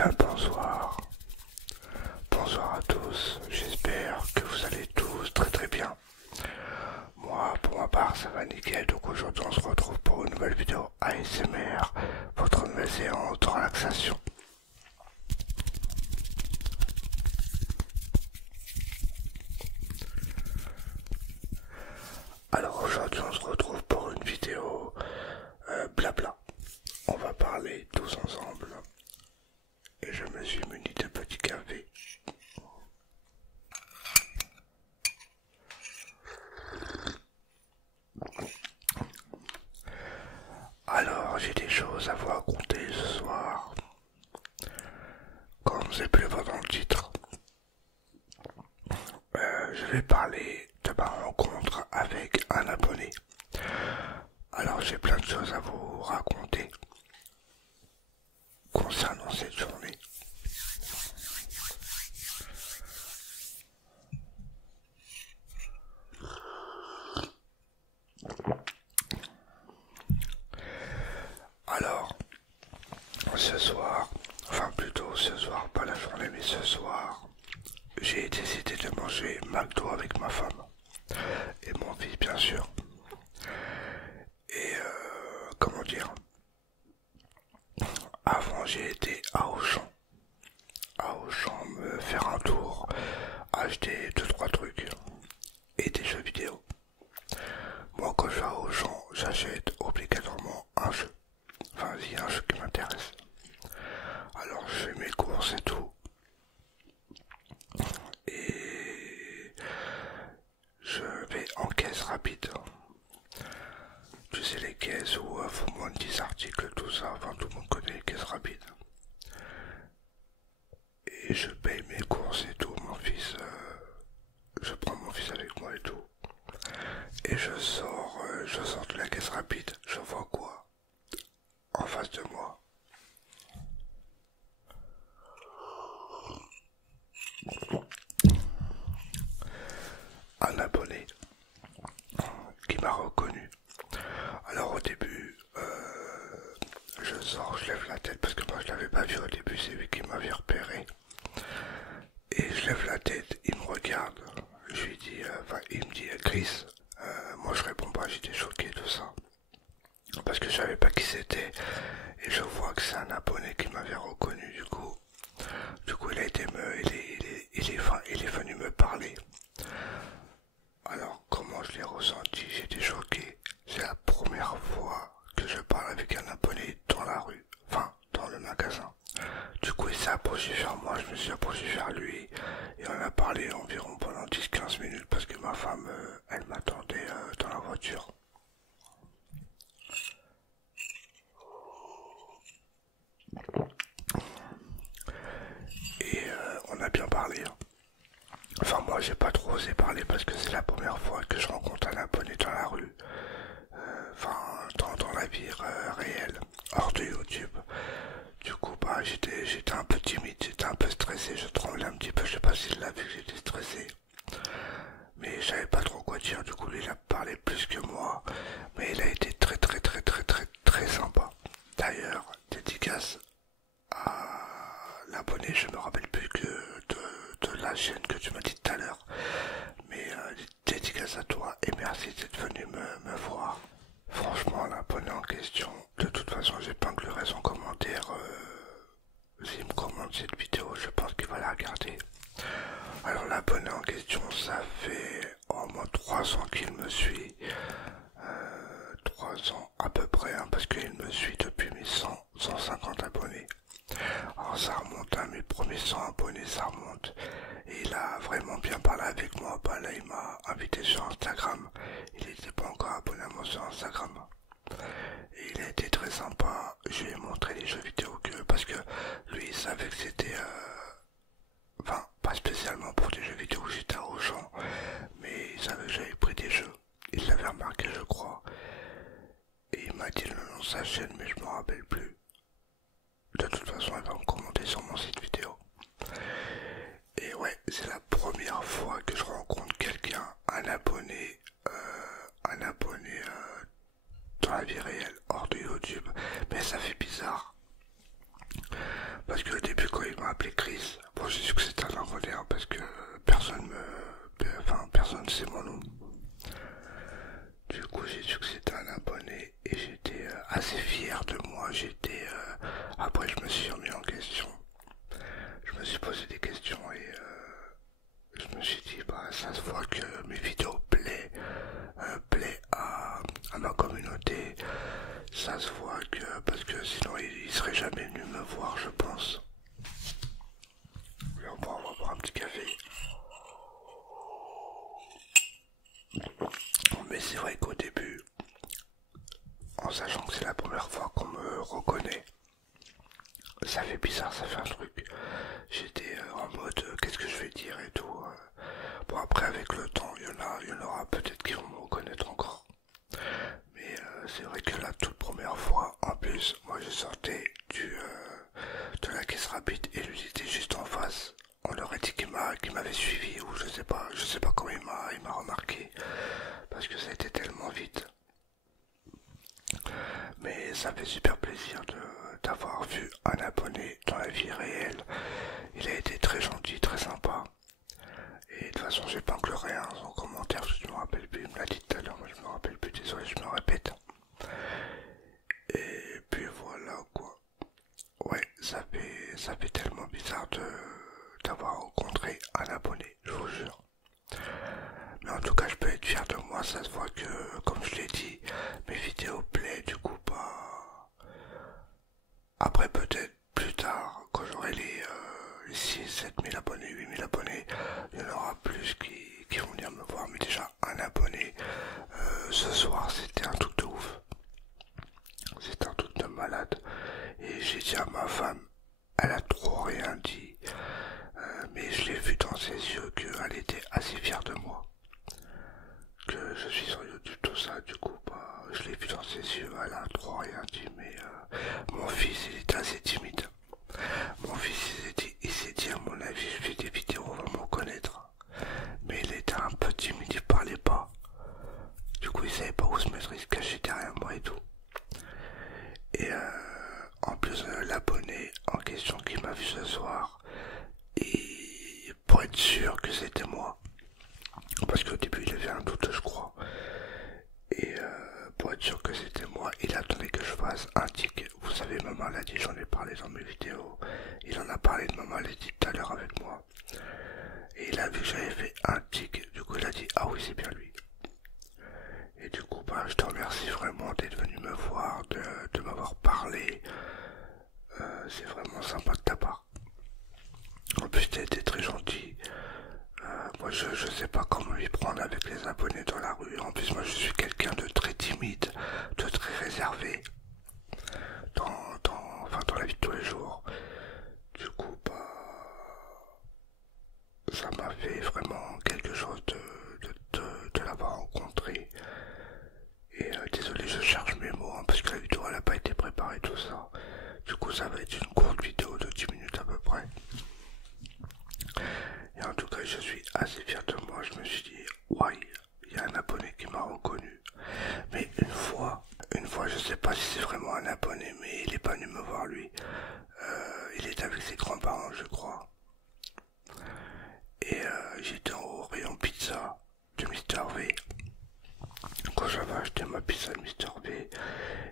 bien bonsoir. Bonsoir à tous. J'espère que vous allez tous très très bien. Moi, pour ma part, ça va nickel. Donc aujourd'hui, on se retrouve pour une nouvelle vidéo ASMR, votre nouvelle séance de relaxation. Alors aujourd'hui, on se retrouve pour une vidéo blabla. On va parler tous ensemble. Et je me suis muni de petits cafés. Alors, j'ai des choses à vous raconter ce soir. Comme vous avez pu le voir dans le titre, je vais parler de ma rencontre avec un abonné. Alors, j'ai plein de choses à vous raconter concernant cette journée. Alors, ce soir, enfin plutôt ce soir, pas la journée, mais ce soir, j'ai décidé de manger McDo avec ma femme et mon fils, bien sûr. Et comment dire, avant j'ai été à Auchan me faire un tour, acheter 2-3 trucs et des jeux vidéo. Moi quand je vais à Auchan, j'achète obligatoirement un jeu. Enfin, il y a un jeu qui m'intéresse. Alors je fais mes courses et tout. Et je vais en caisse rapide. Tu sais, les caisses où il faut moins de 10 articles, tout ça. Enfin, tout le monde connaît les caisses rapides. Et je paye mes courses et tout. Mon fils, je prends mon fils avec moi et tout. Et je sors de la caisse rapide. Je vois quoi en face de moi? Un abonné qui m'a reconnu. Alors au début, je sors, je lève la tête parce que moi je l'avais pas vu au début, c'est lui qui m'avait repéré. Et je lève la tête, il me regarde, je lui dis, il me dit Chris, moi je réponds pas, j'étais choqué de ça. Parce que je savais pas qui c'était, et je vois que c'est un abonné qui m'avait reconnu du coup. Du coup il a été il est venu me parler. Alors comment je l'ai ressenti? J'étais choqué. C'est la première fois que je parle avec un abonné dans la rue, enfin dans le magasin. Du coup il s'est approché vers moi, je me suis approché vers lui et on a parlé environ pendant 10-15 minutes parce que ma femme elle m'attendait dans la voiture. Et on a bien parlé. Enfin moi j'ai pas trop osé parler parce que c'est la première fois que je rencontre un abonné dans la rue. Enfin dans la vie réelle, hors de YouTube. Du coup bah j'étais un peu timide, j'étais un peu stressé, je tremblais un petit peu, je sais pas s'il l'a vu que j'étais stressé. Mais je savais pas trop quoi dire, du coup lui il a parlé plus que moi. Mais il a été très sympa. D'ailleurs, dédicace à l'abonné, je me rappelle plus que de la chaîne que tu m'as dit tout à l'heure. Mais dédicace à toi et merci d'être venu me voir. Franchement, l'abonné en question, de toute façon j'épinglerai son commentaire. S'il me commente cette vidéo, je pense qu'il va la regarder. Alors l'abonné en question, ça fait au moins 3 ans qu'il me suit. 3 ans à peu près, hein, parce qu'il me suit depuis mes 150 abonnés. Alors ça remonte à mes premiers 100 abonnés, ça remonte. Et il a vraiment bien parlé avec moi. Bah là il m'a invité sur Instagram. Il n'était pas encore abonné à moi sur Instagram. Et il a été très sympa. Je lui ai montré les jeux vidéo parce que lui il savait que c'était enfin pas spécialement pour des jeux vidéo où j'étais à Auchan, mais il savait que j'avais pris des jeux. Il l'avait remarqué je crois. Et il m'a dit le nom de sa chaîne mais je me rappelle plus. De toute façon elle va me commenter sur mon site vidéo. Et ouais, c'est la première fois que je rencontre quelqu'un, un abonné dans la vie réelle, hors de YouTube. Mais ça fait bizarre. Parce que au début assez fier de moi. J'étais après je me suis remis en question. Je me suis posé des questions et je me suis dit bah ça se voit que mes vidéos plaît à ma communauté. Ça se voit que parce que sinon il serait jamais venu me voir je pense. Et on va boire un petit café. Mais c'est vrai qu'au début, en sachant que c'est la première fois qu'on me reconnaît, ça fait bizarre, ça fait un truc. J'étais en mode qu'est-ce que je vais dire et tout. Bon après avec le temps, il y en aura peut-être qui vont me reconnaître encore. Mais c'est vrai que la toute première fois, en plus, moi je sortais de la caisse rapide et lui était juste en face. On leur a dit qu'il m'avait suivi ou je sais pas comment il m'a remarqué parce que ça a été tellement vite. Mais ça fait super plaisir d'avoir vu un abonné dans la vie réelle. Il a été très gentil, très sympa. Et de toute façon, j'épingle rien en commentaire, je me rappelle plus, il me l'a dit tout à l'heure, moi je me rappelle plus, désolé, je me répète. Et puis voilà quoi. Ouais, ça fait tellement bizarre d'avoir rencontré un abonné, je vous jure. Mais en tout cas, je peux être fier de moi, ça se voit que, comme je l'ai dit, mes vidéos plaisent, du coup, pas. Après, peut-être plus tard, quand j'aurai les 6, 7 000 abonnés, 8 000 abonnés, il y en aura plus qui vont venir me voir. Mais déjà, un abonné, ce soir, c'était un truc de ouf. C'était un truc de malade. Et j'ai dit à ma femme, elle a trop rien dit. Mais je l'ai vu dans ses yeux qu'elle était assez fière de moi. Que je suis sur YouTube, tout ça, du coup, bah, je l'ai vu dans ses yeux, elle a trop rien dit, mais mon fils, il était assez timide. Mon fils, il s'est dit, à mon avis, je fais des vidéos, on va me reconnaître. Mais il était un peu timide, il parlait pas. Du coup, il savait pas où se mettre, il se cachait derrière moi et tout. Et en plus, l'abonné en question qui m'a vu ce soir, et pour être sûr que c'était moi, parce qu'au début il avait un doute je crois, et pour être sûr que c'était moi, il attendait que je fasse un tic. Vous savez, maman l'a dit, j'en ai parlé dans mes vidéos, il en a parlé de maman l'a dit tout à l'heure avec moi, et il a vu que j'avais fait un tic, du coup il a dit ah oui c'est bien lui. Et du coup bah je te remercie vraiment d'être venu me voir, de m'avoir parlé, c'est vraiment sympa de ta part. En plus t'as été très gentil. Moi je sais pas comment m'y prendre avec les abonnés dans la rue. En plus moi je suis quelqu'un de très timide, de très réservé dans la vie de tous les jours. Du coup bah ça m'a fait vraiment quelque chose de l'avoir rencontré. Et désolé je cherche mes mots hein, parce que la vidéo elle a pas été préparée tout ça. Du coup ça va être une courte vidéo de 10 minutes à peu près. Et en tout cas, je suis assez fier de moi. Je me suis dit, ouais, il y a un abonné qui m'a reconnu. Mais une fois, je sais pas si c'est vraiment un abonné, mais il est pas venu me voir lui. Il était avec ses grands-parents, je crois. Et j'étais au rayon pizza de Mister V. Quand j'avais acheté ma pizza de Mister V,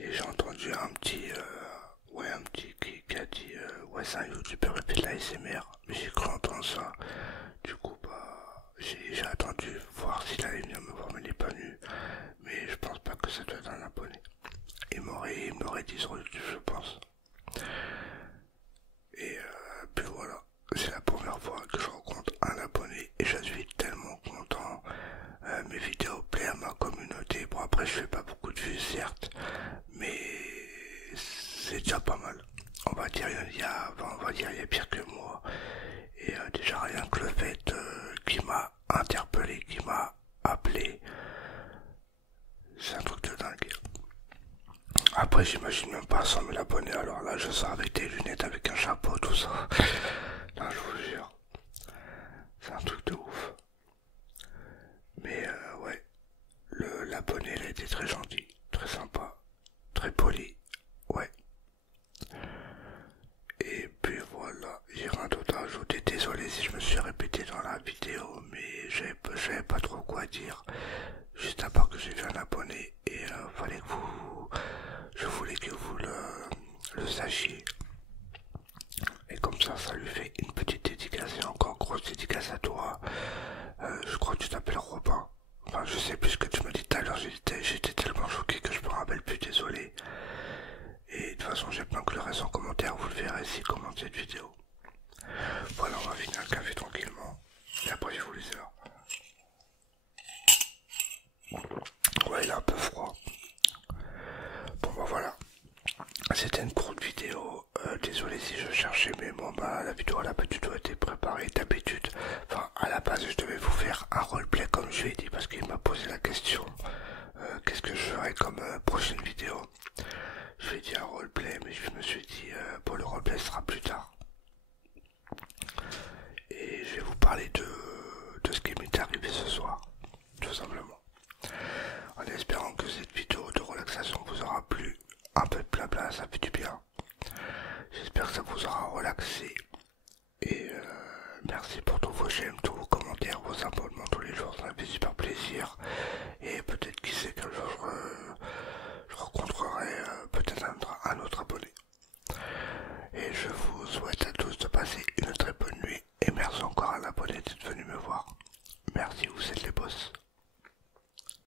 et j'ai entendu un petit qui a dit ouais c'est un youtubeur et puis de la SMR, mais j'ai cru entendre ça. Du coup bah j'ai attendu voir s'il allait venir me voir, mais il n'est pas venu. Mais je pense pas que ça doit être un abonné. Il m'aurait dit sur YouTube je pense. Et puis voilà, c'est la première fois que je rencontre un abonné et je suis tellement content. Mes vidéos plaisent à ma communauté. Bon après je fais pas beaucoup de vues certes, mais c'est déjà pas mal. On va dire il y a pire que moi. Et déjà rien que le fait qu'il m'a interpellé, qu'il m'a appelé, c'est un truc de dingue. Après j'imagine même pas 100 000 abonnés, alors là je sors avec des lunettes, avec un chapeau, tout ça. Non je vous jure, c'est un truc de ouf. Mais ouais, l'abonné il a été très gentil, très sympa, très poli, ouais. Et puis voilà, j'ai rien d'autre à ajouter, désolé si je me suis répété dans la vidéo, mais j'avais pas trop quoi dire. Juste à part que j'ai vu un abonné et fallait que je voulais chier. Et comme ça lui fait une petite dédicace et encore grosse dédicace à toi. Je crois que tu t'appelles Robin. Enfin, je sais plus ce que tu m'as dit tout à l'heure, j'étais tellement choqué que je me rappelle plus, désolé. Et de toute façon, j'ai plein que le reste en commentaire, vous le verrez si commente cette vidéo. Voilà, on va finir le café tranquillement. Et après, je vous les heures. Ouais, il est un peu froid. Bon, bah voilà. C'était une courte vidéo. Désolé si je cherchais mes mots. Bah, la vidéo elle a pas du tout été préparée d'habitude. Enfin, à la base, je devais vous faire un roleplay comme je l'ai dit parce qu'il m'a posé la question. Qu'est-ce que je ferais comme prochaine vidéo? Je lui ai dit un roleplay, mais je me suis dit, bon, le roleplay sera plus tard. Et je vais vous parler de ce qui m'est arrivé ce soir, tout simplement. En espérant que cette vidéo de relaxation vous aura plu. Un peu de blabla, ça fait du bien. J'espère que ça vous aura relaxé. Et merci pour tous vos j'aime, tous vos commentaires, vos abonnements tous les jours, ça me fait super plaisir. Et peut-être qui